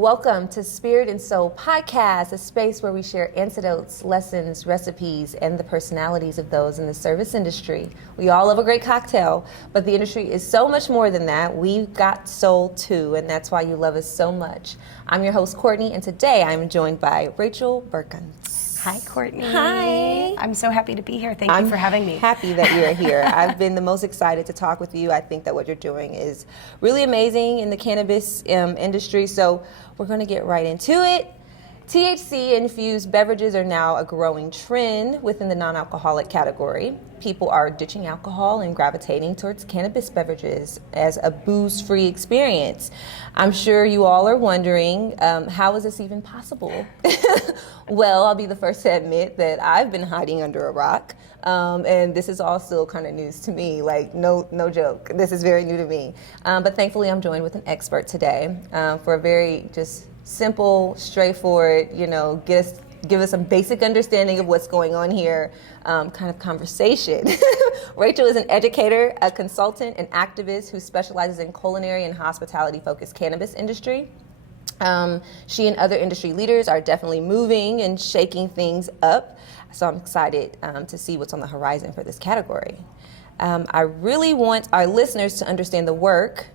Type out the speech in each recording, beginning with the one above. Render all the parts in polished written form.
Welcome to Spirit and Soul Podcast, a space where we share antidotes, lessons, recipes, and the personalities of those in the service industry. We all love a great cocktail, but the industry is so much more than that. We've got soul too, and that's why you love us so much. I'm your host, Courtney, and today I'm joined by Rachel Burkons. Hi, Courtney. Hi. I'm so happy to be here. Thank you for having me. I'm happy that you're here. I've been the most excited to talk with you. I think that what you're doing is really amazing in the cannabis industry, so we're going to get right into it. THC-infused beverages are now a growing trend within the non-alcoholic category. People are ditching alcohol and gravitating towards cannabis beverages as a booze-free experience. I'm sure you all are wondering, how is this even possible? Well, I'll be the first to admit that I've been hiding under a rock, and this is all still kind of news to me, like no joke. This is very new to me. But thankfully, I'm joined with an expert today for a very just simple, straightforward, give us some basic understanding of what's going on here, kind of conversation. Rachel is an educator, a consultant, and activist who specializes in culinary and hospitality-focused cannabis industry. She and other industry leaders are definitely moving and shaking things up, so I'm excited to see what's on the horizon for this category. I really want our listeners to understand the work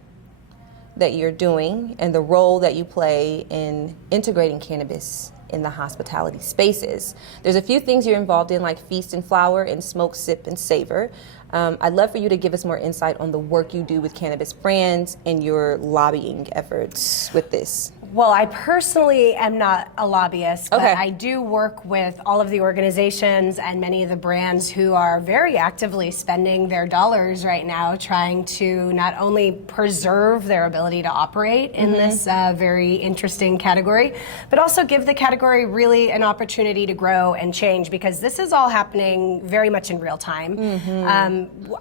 that you're doing and the role that you play in integrating cannabis in the hospitality spaces. There's a few things you're involved in, like Feast and Flower and Smoke, Sip, and Savor. I'd love for you to give us more insight on the work you do with cannabis brands and your lobbying efforts with this. Well, I personally am not a lobbyist, but Okay. I do work with all of the organizations and many of the brands who are very actively spending their dollars right now trying to not only preserve their ability to operate in this very interesting category, but also give the category really an opportunity to grow and change, because this is all happening very much in real time.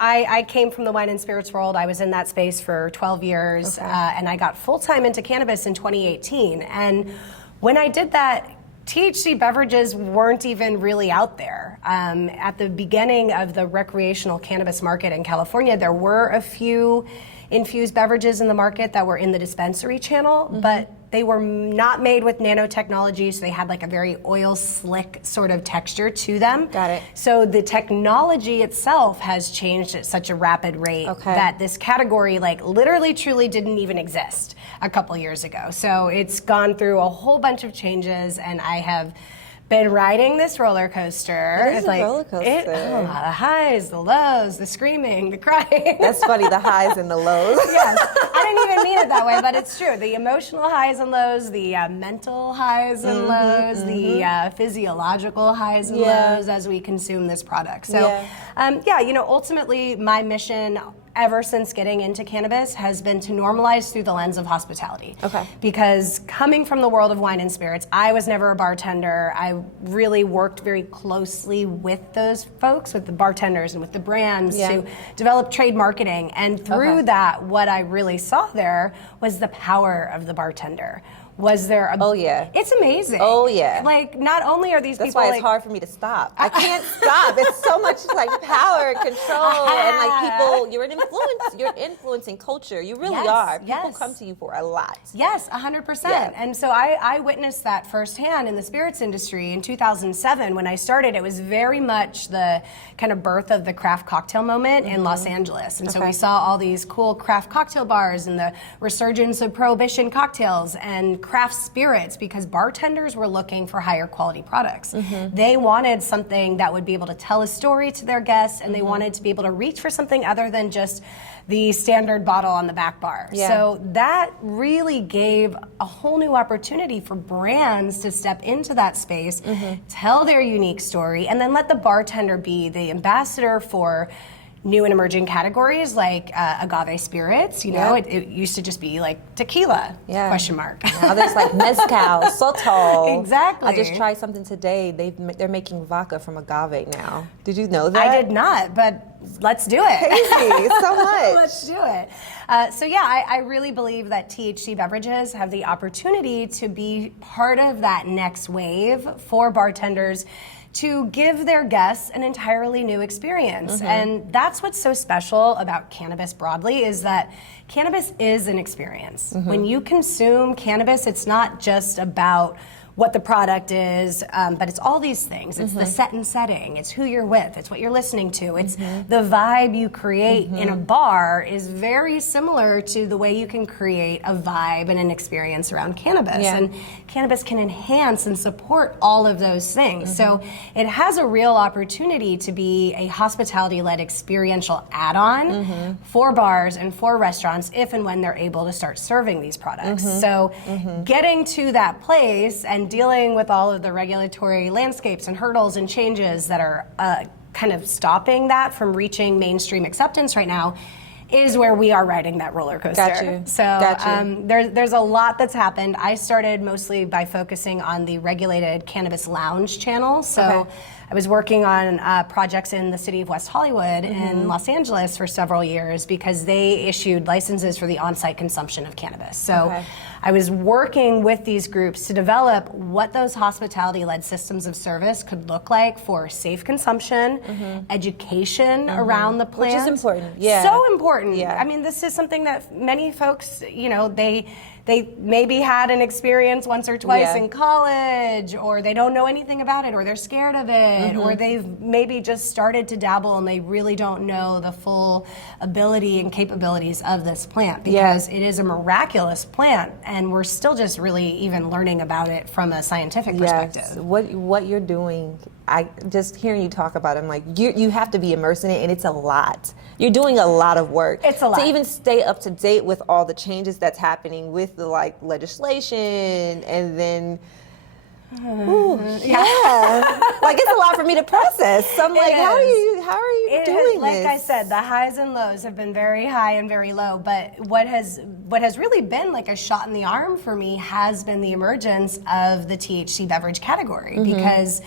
I came from the wine and spirits world. I was in that space for 12 years, and I got full-time into cannabis in 2018. And when I did that, THC beverages weren't even really out there. At the beginning of the recreational cannabis market in California, there were a few infused beverages in the market that were in the dispensary channel, but they were not made with nanotechnology, so they had like a very oil slick sort of texture to them. Got it. So the technology itself has changed at such a rapid rate that this category like literally truly didn't even exist a couple years ago. So it's gone through a whole bunch of changes, and I have been riding this roller coaster. It is a roller coaster. A lot of highs, the lows, the screaming, the crying. That's funny, the highs and the lows. Yes, I didn't even mean it that way, but it's true. The emotional highs and lows, the mental highs and lows, the physiological highs and lows as we consume this product. So, ultimately my mission ever since getting into cannabis has been to normalize through the lens of hospitality. Okay. Because coming from the world of wine and spirits, I was never a bartender. I really worked very closely with those folks, with the bartenders and with the brands to develop trade marketing. And through that, what I really saw there was the power of the bartender. Was there a... Oh, yeah. It's amazing. Oh, yeah. Like, not only are these That's people... why it's hard for me to stop. I can't stop. It's so much like power and control and like people, you're an influence. You're influencing culture. You really are. People come to you for a lot. Yes, 100%. Yeah. And so I witnessed that firsthand in the spirits industry in 2007 when I started. It was very much the kind of birth of the craft cocktail moment in Los Angeles. And so we saw all these cool craft cocktail bars and the resurgence of prohibition cocktails and craft spirits, because bartenders were looking for higher quality products. They wanted something that would be able to tell a story to their guests, and they wanted to be able to reach for something other than just the standard bottle on the back bar. So that really gave a whole new opportunity for brands to step into that space, tell their unique story, and then let the bartender be the ambassador for new and emerging categories like agave spirits. It used to just be like tequila, question mark. Now there's like mezcal, sotol. Exactly. I just tried something today. They're making vodka from agave now. Did you know that? I did not, but let's do it. Crazy, so much. Let's do it. I really believe that THC beverages have the opportunity to be part of that next wave for bartenders to give their guests an entirely new experience. And that's what's so special about cannabis broadly, is that cannabis is an experience. When you consume cannabis, it's not just about what the product is, but it's all these things. It's the set and setting, it's who you're with, it's what you're listening to, it's the vibe you create in a bar is very similar to the way you can create a vibe and an experience around cannabis. And cannabis can enhance and support all of those things. So it has a real opportunity to be a hospitality-led experiential add-on for bars and for restaurants if and when they're able to start serving these products. So getting to that place and dealing with all of the regulatory landscapes and hurdles and changes that are kind of stopping that from reaching mainstream acceptance right now is where we are riding that roller coaster. Got you. So there's a lot that's happened. I started mostly by focusing on the regulated cannabis lounge channel. So I was working on projects in the city of West Hollywood in Los Angeles for several years because they issued licenses for the on-site consumption of cannabis. So I was working with these groups to develop what those hospitality-led systems of service could look like for safe consumption, education around the plant. Which is important. Yeah. So important. Yeah. I mean, this is something that many folks, you know, they maybe had an experience once or twice in college, or they don't know anything about it, or they're scared of it, or they've maybe just started to dabble and they really don't know the full ability and capabilities of this plant, because it is a miraculous plant and we're still just really even learning about it from a scientific perspective. What you're doing, I just hearing you talk about it, I'm like, you have to be immersed in it, and it's a lot. You're doing a lot of work. It's a lot. To even stay up to date with all the changes that's happening with the legislation, and then like it's a lot for me to process. So I'm like, how are you doing like this? I said, the highs and lows have been very high and very low, but what has really been like a shot in the arm for me has been the emergence of the THC beverage category, because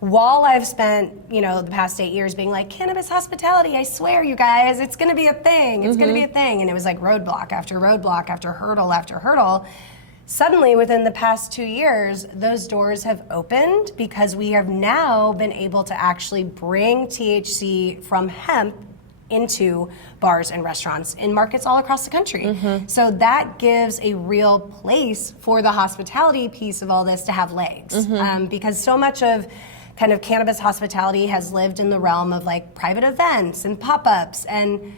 while I've spent, the past 8 years being like, cannabis hospitality, I swear, you guys, it's going to be a thing. It's going to be a thing. And it was like roadblock after roadblock after hurdle after hurdle. Suddenly, within the past 2 years, those doors have opened because we have now been able to actually bring THC from hemp into bars and restaurants in markets all across the country. So that gives a real place for the hospitality piece of all this to have legs. Because so much of kind of cannabis hospitality has lived in the realm of like private events and pop-ups, and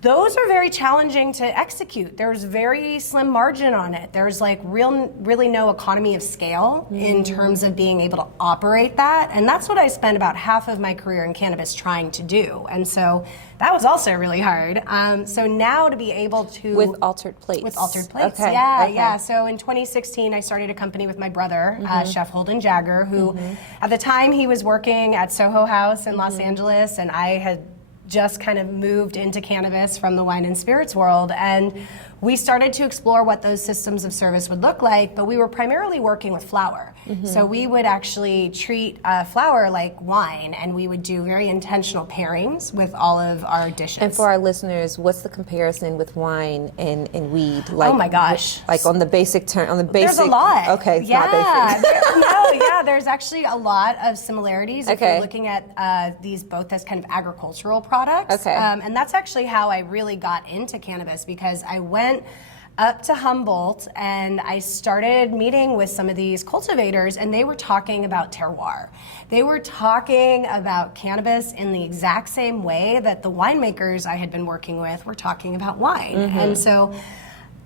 those are very challenging to execute. There's very slim margin on it. There's like really no economy of scale in terms of being able to operate that. And that's what I spent about half of my career in cannabis trying to do. And so that was also really hard. So now to be able to... With altered plates. With altered plates, Okay. yeah. So in 2016, I started a company with my brother, Chef Holden Jagger, who at the time he was working at Soho House in Los Angeles, and I had just kind of moved into cannabis from the wine and spirits world, and we started to explore what those systems of service would look like, but we were primarily working with flower. So we would actually treat flower like wine, and we would do very intentional pairings with all of our dishes. And for our listeners, what's the comparison with wine and weed? Like, oh my gosh. Like on the basic term, There's a lot. Okay, it's not basic. There's actually a lot of similarities if you're looking at these both as kind of agricultural products. And that's actually how I really got into cannabis, because I went up to Humboldt and I started meeting with some of these cultivators, and they were talking about terroir. They were talking about cannabis in the exact same way that the winemakers I had been working with were talking about wine. And so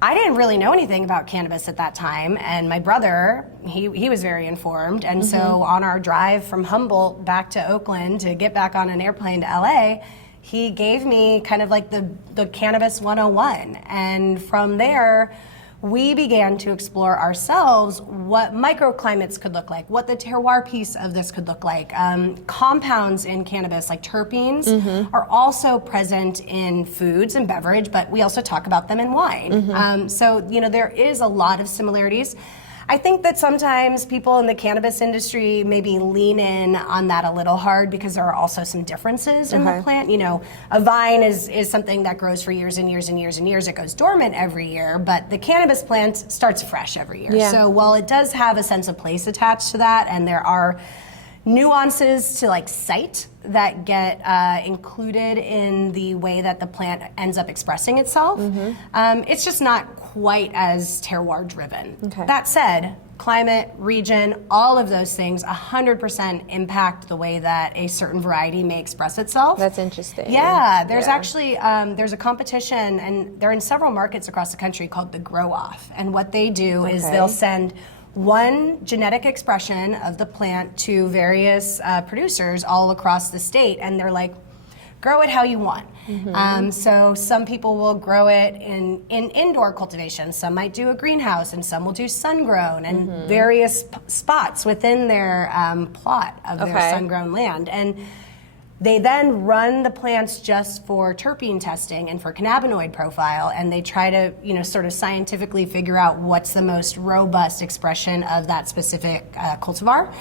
I didn't really know anything about cannabis at that time, and my brother, he was very informed, and so on our drive from Humboldt back to Oakland to get back on an airplane to LA, he gave me kind of like the cannabis 101. And from there, we began to explore ourselves what microclimates could look like, what the terroir piece of this could look like. Compounds in cannabis, like terpenes, are also present in foods and beverage, but we also talk about them in wine. So, there is a lot of similarities. I think that sometimes people in the cannabis industry maybe lean in on that a little hard because there are also some differences in the plant. A vine is something that grows for years and years and years and years. It goes dormant every year, but the cannabis plant starts fresh every year. So while it does have a sense of place attached to that, and there are nuances to like sight that get included in the way that the plant ends up expressing itself. It's just not quite as terroir driven. Okay. That said, climate, region, all of those things 100% impact the way that a certain variety may express itself. That's interesting. Yeah, there's actually, there's a competition, and they're in several markets across the country called the Grow Off. And what they do is they'll send one genetic expression of the plant to various producers all across the state, and they're like, grow it how you want. So some people will grow it in indoor cultivation, some might do a greenhouse, and some will do sun-grown, and various spots within their plot of their sun-grown land. And they then run the plants just for terpene testing and for cannabinoid profile, and they try to, sort of scientifically figure out what's the most robust expression of that specific cultivar.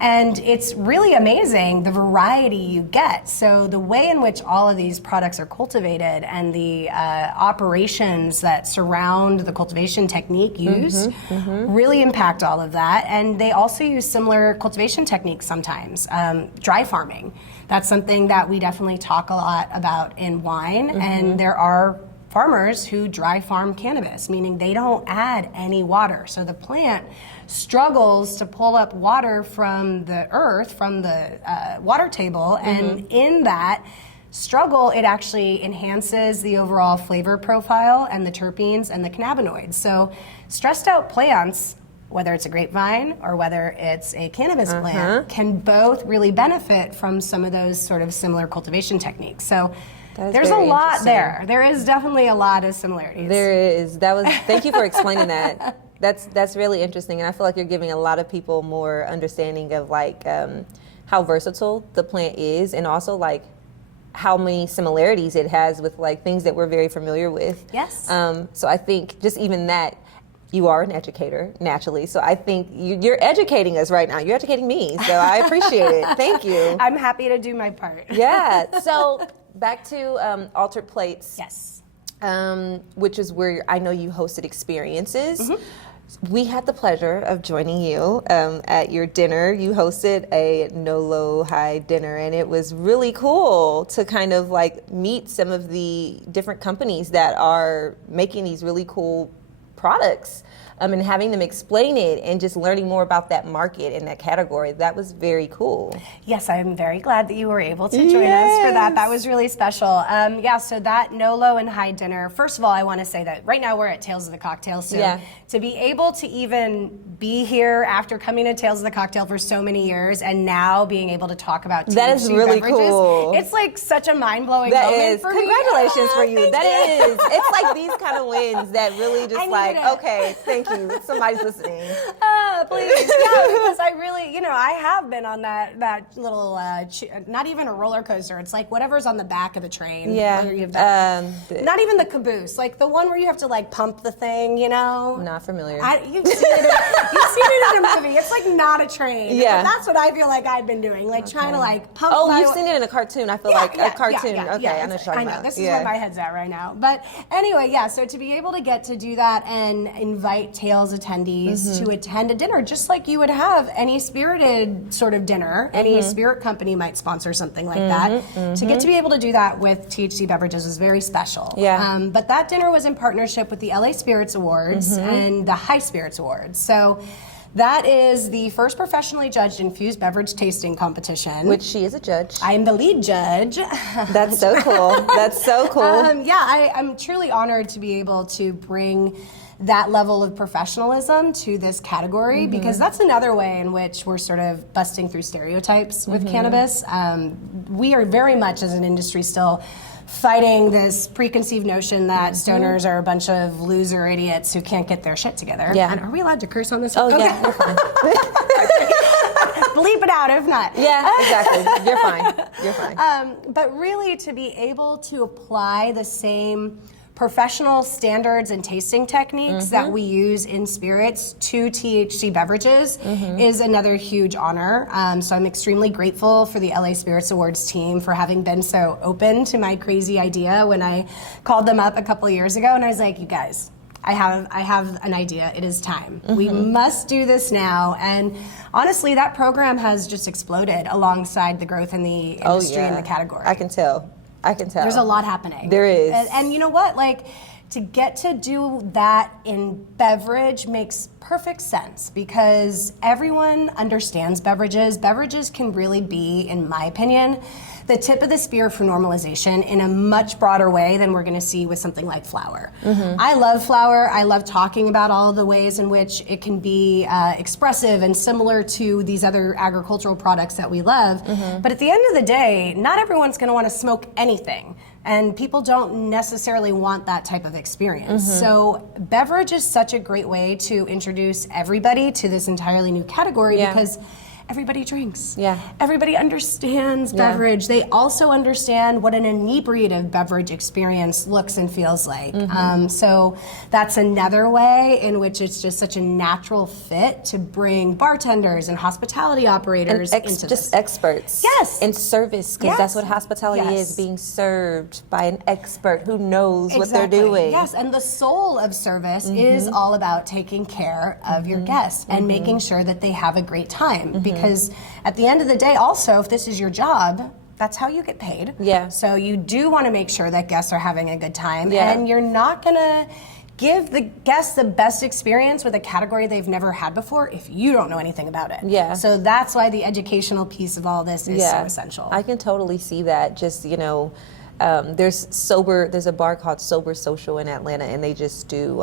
And it's really amazing the variety you get. So the way in which all of these products are cultivated and the operations that surround the cultivation technique used really impact all of that. And they also use similar cultivation techniques sometimes. Dry farming. That's something that we definitely talk a lot about in wine. And there are farmers who dry farm cannabis, meaning they don't add any water. So the plant struggles to pull up water from the earth, from the water table, and in that struggle, it actually enhances the overall flavor profile and the terpenes and the cannabinoids. So stressed out plants, whether it's a grapevine or whether it's a cannabis plant, can both really benefit from some of those sort of similar cultivation techniques. So there's a lot there. There is definitely a lot of similarities. There is. Thank you for explaining that. That's really interesting, and I feel like you're giving a lot of people more understanding of like how versatile the plant is, and also like how many similarities it has with like things that we're very familiar with. Yes. So I think just even that, you are an educator naturally, so I think you're educating us right now. You're educating me, so I appreciate it. Thank you. I'm happy to do my part. Yeah. So back to Altered Plates. Yes. Which is where I know you hosted experiences. We had the pleasure of joining you at your dinner. You hosted a no-low high dinner, and it was really cool to kind of like meet some of the different companies that are making these really cool products. And having them explain it and just learning more about that market and that category. That was very cool. Yes, I'm very glad that you were able to join us for that. That was really special. So that no, low, and high dinner, first of all, I want to say that right now we're at Tales of the Cocktail. So to be able to even be here after coming to Tales of the Cocktail for so many years and now being able to talk about THC that is really beverages, cool. It's like such a mind-blowing moment for me. Congratulations for you. Thank That you. is. It's like these kind of wins that really just like, okay, thank you. Somebody's listening. Please. Yeah, because I really, I have been on that little, not even a roller coaster. It's like whatever's on the back of the train. Yeah. You have not even the caboose. Like the one where you have to like pump the thing, Not familiar. You've seen it in a movie. It's like not a train. Yeah. But that's what I feel like I've been doing. Like trying to like pump. Oh, you've seen it in a cartoon. I feel like a cartoon. Yeah, okay, I know what you're talking about. This is where my head's at right now. But anyway, so to be able to get to do that and invite Tales attendees to attend a dinner, just like you would have any spirited sort of dinner, any spirit company might sponsor something like that. To get to be able to do that with THC beverages is very special. Yeah. But that dinner was in partnership with the LA Spirits Awards and the High Spirits Awards. So that is the first professionally judged infused beverage tasting competition. Which she is a judge. I am the lead judge. That's so cool. That's so cool. I'm truly honored to be able to bring that level of professionalism to this category, because that's another way in which we're sort of busting through stereotypes with cannabis. We are very much as an industry still fighting this preconceived notion that stoners are a bunch of loser idiots who can't get their shit together. Yeah. And are we allowed to curse on this? Oh, Okay. yeah, you're fine. Bleep it out if not. Yeah, exactly. You're fine. You're fine. But really to be able to apply the same professional standards and tasting techniques that we use in spirits to THC beverages is another huge honor. So I'm extremely grateful for the LA Spirits Awards team for having been so open to my crazy idea when I called them up a couple of years ago, and I was like, you guys, I have an idea. It is time. We must do this now. And honestly, that program has just exploded alongside the growth in the industry and the category. I can tell. There's a lot happening. There is. And you know what? Like, to get to do that in beverage makes perfect sense because everyone understands beverages. Beverages can really be, in my opinion, the tip of the spear for normalization in a much broader way than we're going to see with something like flour. I love flour. I love talking about all of the ways in which it can be expressive and similar to these other agricultural products that we love. But at the end of the day, not everyone's going to want to smoke anything. And people don't necessarily want that type of experience. So beverage is such a great way to introduce everybody to this entirely new category because everybody drinks. Everybody understands beverage. They also understand what an inebriative beverage experience looks and feels like. So that's another way in which it's just such a natural fit to bring bartenders and hospitality operators into this. Just experts. In service, because that's what hospitality is, being served by an expert who knows what they're doing. And the soul of service is all about taking care of your guests and making sure that they have a great time. Because at the end of the day, also, if this is your job, that's how you get paid. So you do want to make sure that guests are having a good time. And you're not going to give the guests the best experience with a category they've never had before if you don't know anything about it. So that's why the educational piece of all this is so essential. I can totally see that. Just, you know, there's a bar called Sober Social in Atlanta, and they just do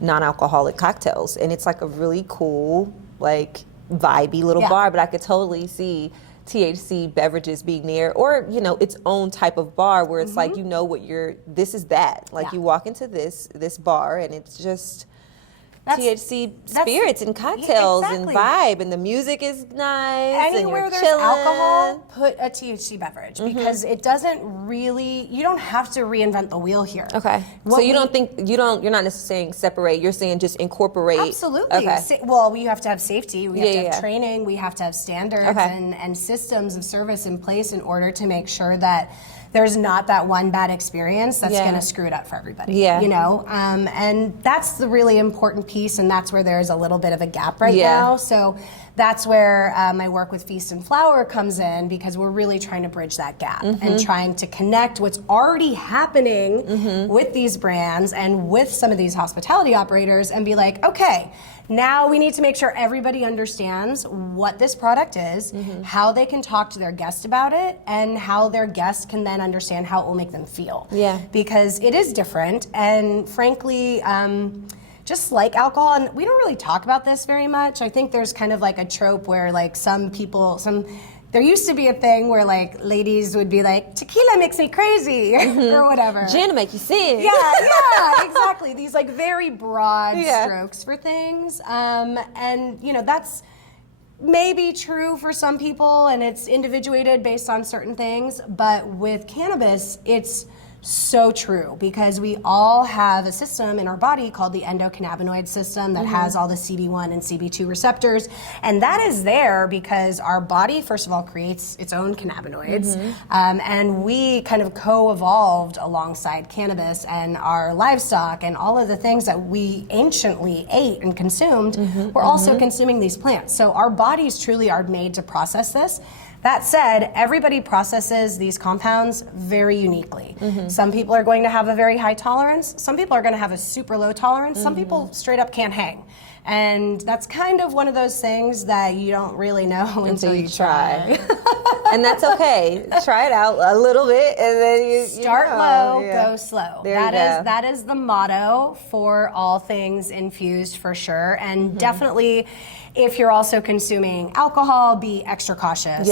non-alcoholic cocktails. And it's like a really cool, like, vibey little bar, but I could totally see THC beverages being there, or, you know, its own type of bar where it's like, you know what this is that. Like, you walk into this bar and it's just THC spirits and cocktails and vibe, and the music is nice. Anywhere and there's chilling. Alcohol, put a THC beverage because it doesn't really. You don't have to reinvent the wheel here. So you're not necessarily saying separate. You're saying just incorporate. Absolutely. Well, we have to have safety. We have to have training. We have to have standards and systems of service in place in order to make sure that there's not that one bad experience that's going to screw it up for everybody. You know, and that's the really important piece, and that's where there's a little bit of a gap right now. So that's where my work with Feast and Flower comes in, because we're really trying to bridge that gap and trying to connect what's already happening with these brands and with some of these hospitality operators and be like, okay, now we need to make sure everybody understands what this product is, how they can talk to their guests about it, and how their guests can then understand how it will make them feel. Because it is different, and frankly, just like alcohol, and we don't really talk about this very much. I think there's kind of like a trope where, like, there used to be a thing where, like, ladies would be like, tequila makes me crazy, or whatever. Gin make you sin. Exactly. These, like, very broad strokes for things. And, you know, that's maybe true for some people, and it's individuated based on certain things. But with cannabis, it's so true, because we all have a system in our body called the endocannabinoid system that has all the CB1 and CB2 receptors, and that is there because our body, first of all, creates its own cannabinoids, and we kind of co-evolved alongside cannabis and our livestock and all of the things that we anciently ate and consumed. We're also consuming these plants, so our bodies truly are made to process this. That said, everybody processes these compounds very uniquely. Some people are going to have a very high tolerance. Some people are going to have a super low tolerance. Some people straight up can't hang. And that's kind of one of those things that you don't really know until you try. And that's okay. Try it out a little bit, and then you start low, go slow. There That is the motto for all things infused, for sure. And definitely, if you're also consuming alcohol, be extra cautious.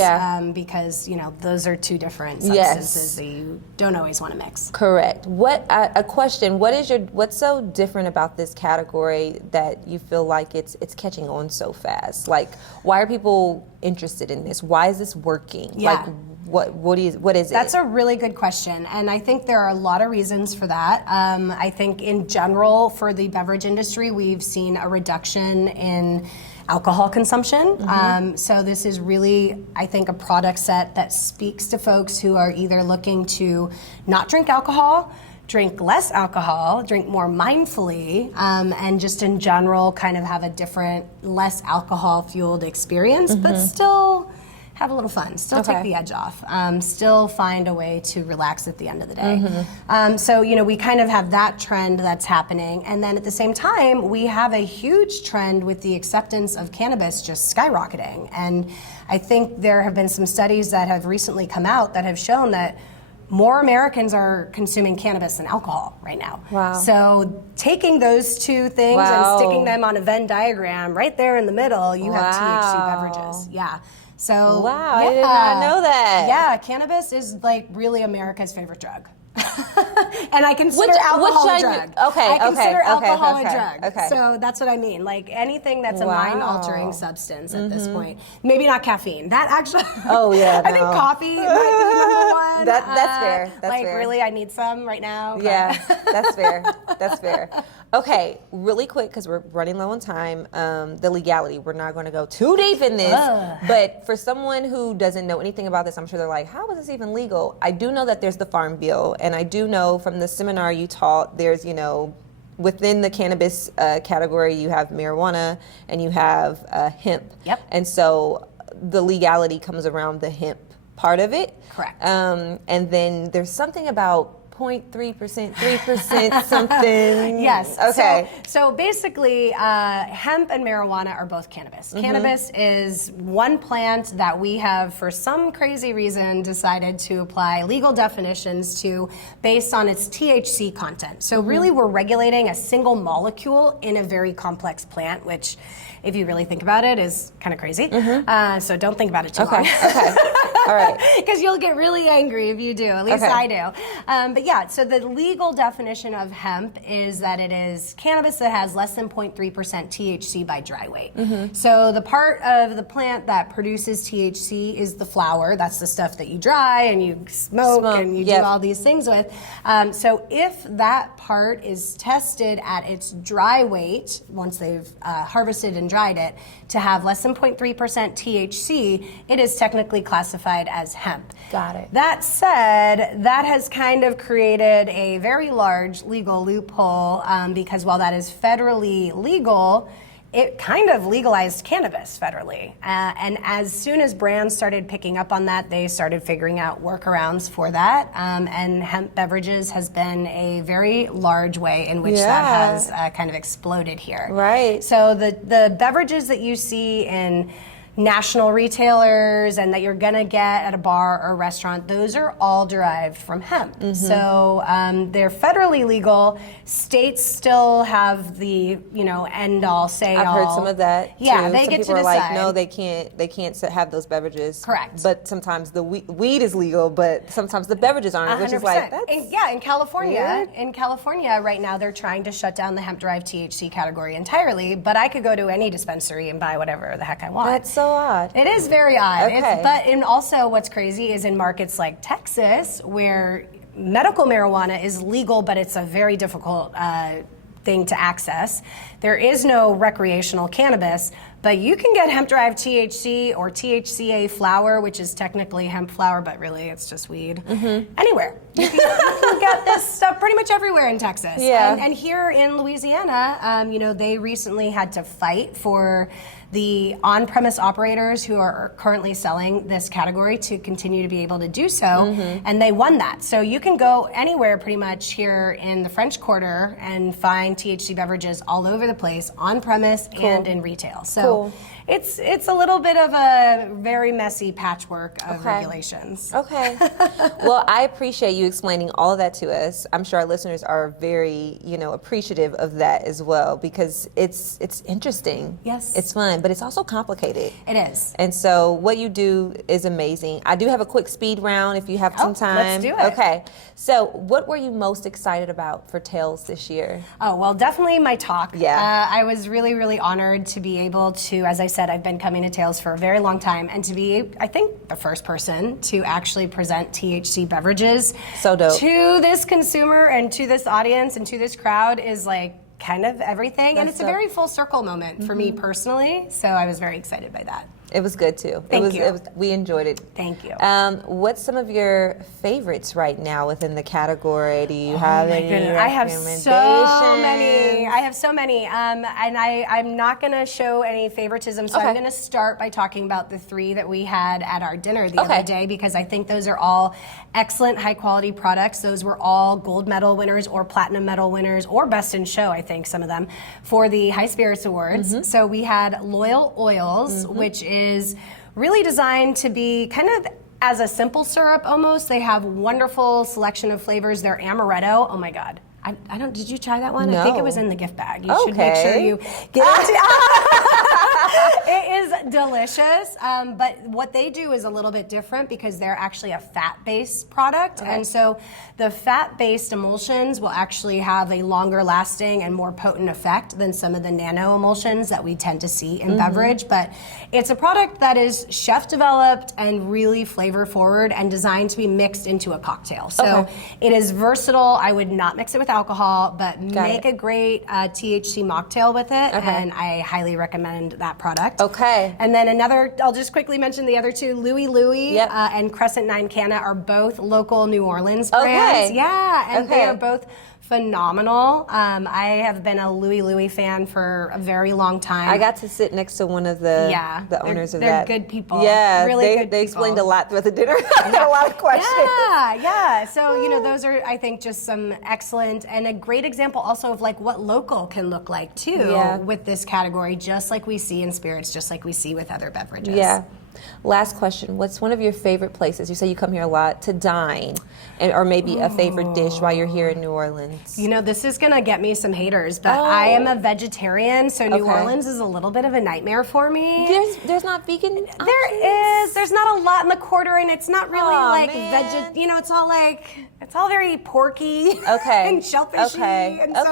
Because, you know, those are two different substances that you don't always want to mix. Correct. A question? What's so different about this category that you feel like it's catching on so fast? Like, why are people interested in this? Why is this working? Like, what is it? That's a really good question, and I think there are a lot of reasons for that. I think in general, for the beverage industry, we've seen a reduction in alcohol consumption. So this is really, I think, a product set that speaks to folks who are either looking to not drink alcohol, drink less alcohol, drink more mindfully, and just in general kind of have a different, less alcohol-fueled experience, but still have a little fun, still take the edge off, still find a way to relax at the end of the day. So, you know, we kind of have that trend that's happening. And then at the same time, we have a huge trend with the acceptance of cannabis just skyrocketing. And I think there have been some studies that have recently come out that have shown that more Americans are consuming cannabis than alcohol right now. Wow. So taking those two things and sticking them on a Venn diagram, right there in the middle, you have THC beverages. Yeah. So wow, I did not know that. Yeah, cannabis is like really America's favorite drug. And I consider alcohol a drug. I consider alcohol a drug. Okay. So that's what I mean. Like anything that's a mind-altering substance at this point. Maybe not caffeine. That actually. Oh yeah. I think coffee might be number one. That's fair. That's like fair. really, I need some right now. Yeah, that's fair. That's fair. Okay, really quick because we're running low on time. The legality. We're not going to go too deep in this, but for someone who doesn't know anything about this, I'm sure they're like, "How is this even legal?" I do know that there's the Farm Bill, and I do know from the seminar you taught, there's within the cannabis category, you have marijuana and you have hemp. Yep. And so the legality comes around the hemp part of it. Correct. And then there's something about 0.3%, 3% something. Yes. Okay. So basically, hemp and marijuana are both cannabis. Cannabis is one plant that we have, for some crazy reason, decided to apply legal definitions to based on its THC content. So really, we're regulating a single molecule in a very complex plant, which, if you really think about it, is kind of crazy. So don't think about it too long. Okay. All right. Because you'll get really angry if you do. At least I do. But yeah, so the legal definition of hemp is that it is cannabis that has less than 0.3% THC by dry weight. So the part of the plant that produces THC is the flower. That's the stuff that you dry and you smoke and you do all these things with. So if that part is tested at its dry weight, once they've harvested and dried it, to have less than 0.3% THC, it is technically classified as hemp. Got it. That said, that has kind of created a very large legal loophole because while that is federally legal, it kind of legalized cannabis federally. And as soon as brands started picking up on that, they started figuring out workarounds for that. And hemp beverages has been a very large way in which that has kind of exploded here. Right. So the beverages that you see in national retailers and that you're gonna get at a bar or restaurant, those are all derived from hemp. So they're federally legal. States still have the end all say all. I've heard some of that. Yeah, too. they some get people to are decide. like, no, they can't have those beverages. Correct. But sometimes the weed is legal, but sometimes the beverages aren't, which is like that's in California. weird. In California right now, they're trying to shut down the hemp-derived THC category entirely. But I could go to any dispensary and buy whatever the heck I want. That's so odd. It is very odd. Okay. And also what's crazy is in markets like Texas, where medical marijuana is legal, but it's a very difficult thing to access. There is no recreational cannabis, but you can get hemp-derived THC or THCA flower, which is technically hemp flower, but really it's just weed. Anywhere. You can get this stuff pretty much everywhere in Texas. Yeah. And here in Louisiana, they recently had to fight for the on-premise operators who are currently selling this category to continue to be able to do so, and they won that. So you can go anywhere pretty much here in the French Quarter and find THC beverages all over the place, on-premise and in retail. So it's a little bit of a very messy patchwork of regulations. Okay. Well, I appreciate you explaining all of that to us. I'm sure our listeners are very, appreciative of that as well because it's interesting. Yes. It's fun, but it's also complicated. It is. And so what you do is amazing. I do have a quick speed round if you have some time. Let's do it. Okay. So what were you most excited about for Tales this year? Oh, well, definitely my talk. Yeah. I was really, really honored to be able to, as I said, I've been coming to Tales for a very long time, and to be, I think, the first person to actually present THC beverages So dope. to this consumer and to this audience and to this crowd is like kind of everything. And it's a very full circle moment for me personally, so I was very excited by that. It was good too. Thank you. We enjoyed it. Thank you. What's some of your favorites right now within the category? Do you have any I have recommendations? so many. I have so many. And I'm not going to show any favoritism, so I'm going to start by talking about the 3 that we had at our dinner the other day, because I think those are all excellent, high-quality products. Those were all gold medal winners or platinum medal winners or best in show, I think, some of them, for the High Spirits Awards. So we had Loyal Oils, which is really designed to be kind of as a simple syrup almost. They have wonderful selection of flavors. Their amaretto, oh my God. I don't. Did you try that one? No. I think it was in the gift bag. You should make sure you get it. It is delicious, but what they do is a little bit different because they're actually a fat-based product, and so the fat-based emulsions will actually have a longer-lasting and more potent effect than some of the nano emulsions that we tend to see in beverage. But it's a product that is chef-developed and really flavor-forward and designed to be mixed into a cocktail. So it is versatile. I would not mix it with alcohol, but make a great THC mocktail with it, and I highly recommend that product. And then another, I'll just quickly mention the other 2, Louie Louie and Crescent 9 Canna are both local New Orleans brands. And they are both phenomenal. I have been a Louie Louie fan for a very long time. I got to sit next to one of the owners of that. They're good people. Yeah, really good people. They explained a lot throughout the dinner. I had a lot of questions. So, you know, those are, I think, just some excellent and a great example also of like what local can look like too with this category, just like we see in spirits, just like we see with other beverages. Last question. What's one of your favorite places? You say you come here a lot to dine, or maybe a favorite dish while you're here in New Orleans. You know, this is going to get me some haters, but I am a vegetarian, so New Orleans is a little bit of a nightmare for me. There's not vegan options? There is. There's not a lot in the quarter, and it's not really you know, it's all very porky and shellfishy. And so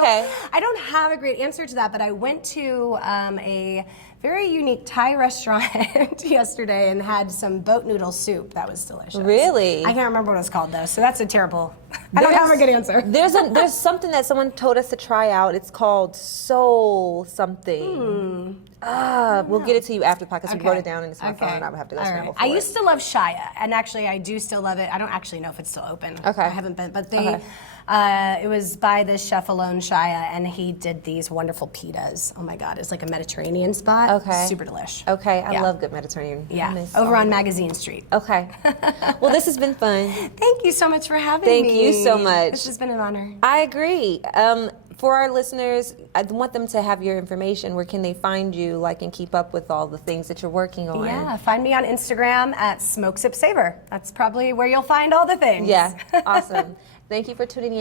I don't have a great answer to that, but I went to a very unique Thai restaurant yesterday and had some boat noodle soup. That was delicious. Really? I can't remember what it's called though, so that's a terrible. I don't have a good answer. There's something that someone told us to try out. It's called soul something. We'll get it to you after the podcast. We wrote it down and it's my phone. I would have to go scramble for it. I used to love Shaya, and actually I do still love it. I don't actually know if it's still open. I haven't been, but they. It was by the chef Alone Shaya, and he did these wonderful pitas. Oh my God, it's like a Mediterranean spot. Super delish. I love good Mediterranean. Over on Magazine Street. Well, this has been fun. Thank you so much for having me. Thank you so much. This has been an honor. I agree. For our listeners, I want them to have your information. Where can they find you, and keep up with all the things that you're working on? Find me on Instagram at SmokeSipSavor. That's probably where you'll find all the things. Awesome. Thank you for tuning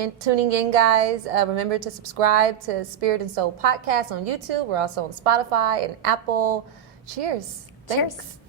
in, guys. Remember to subscribe to Spirit and Soul Podcast on YouTube. We're also on Spotify and Apple. Cheers. Thanks. Cheers.